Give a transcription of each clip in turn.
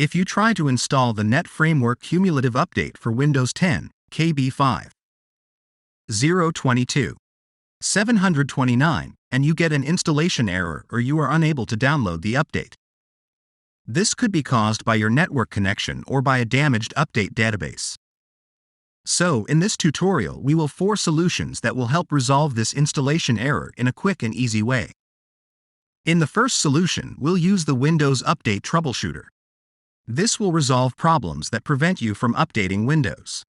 If you try to install the Net Framework Cumulative Update for Windows 10, KB5022729, and you get an installation error or you are unable to download the update. This could be caused by your network connection or by a damaged update database. So, in this tutorial, we will 4 solutions that will help resolve this installation error in a quick and easy way. In the first solution, we'll use the Windows Update Troubleshooter. This will resolve problems that prevent you from updating Windows.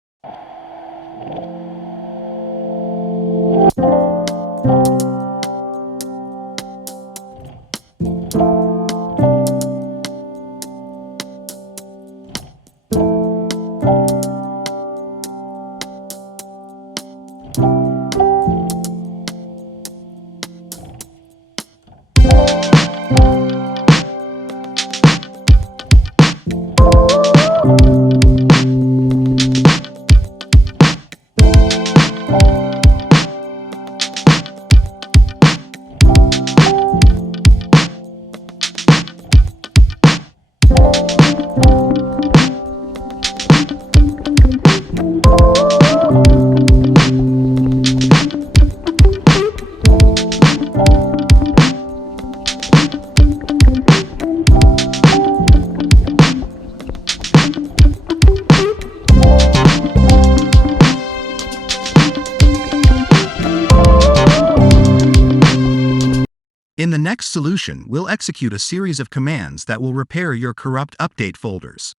In the next solution, we'll execute a series of commands that will repair your corrupt update folders.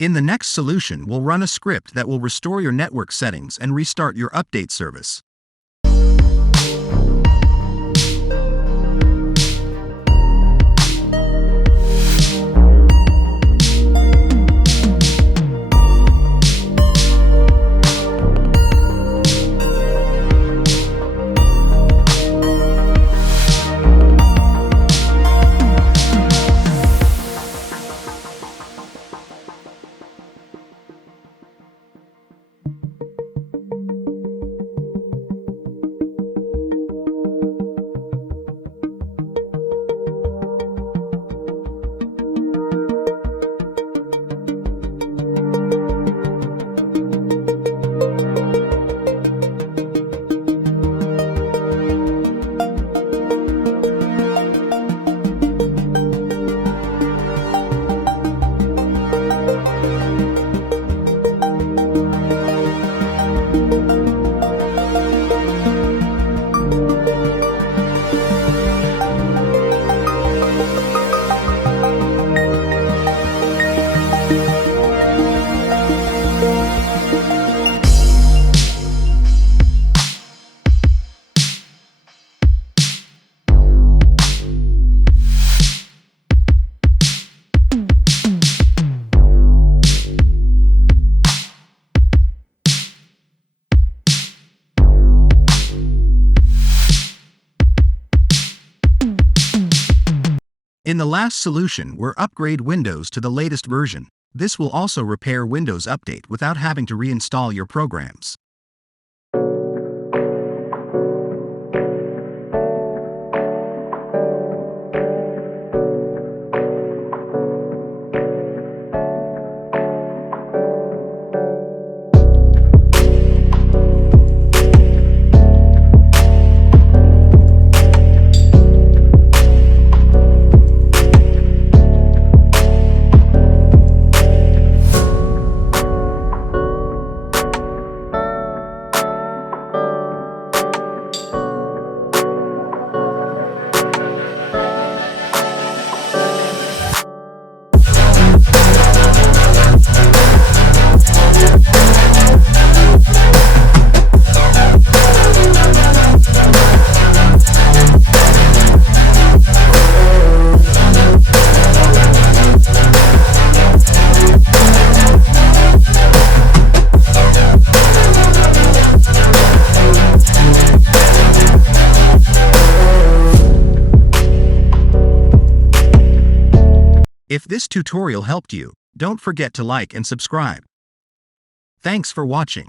In the next solution, we'll run a script that will restore your network settings and restart your update service. In the last solution, we'll upgrade Windows to the latest version. This will also repair Windows Update without having to reinstall your programs. If this tutorial helped you, don't forget to like and subscribe. Thanks for watching.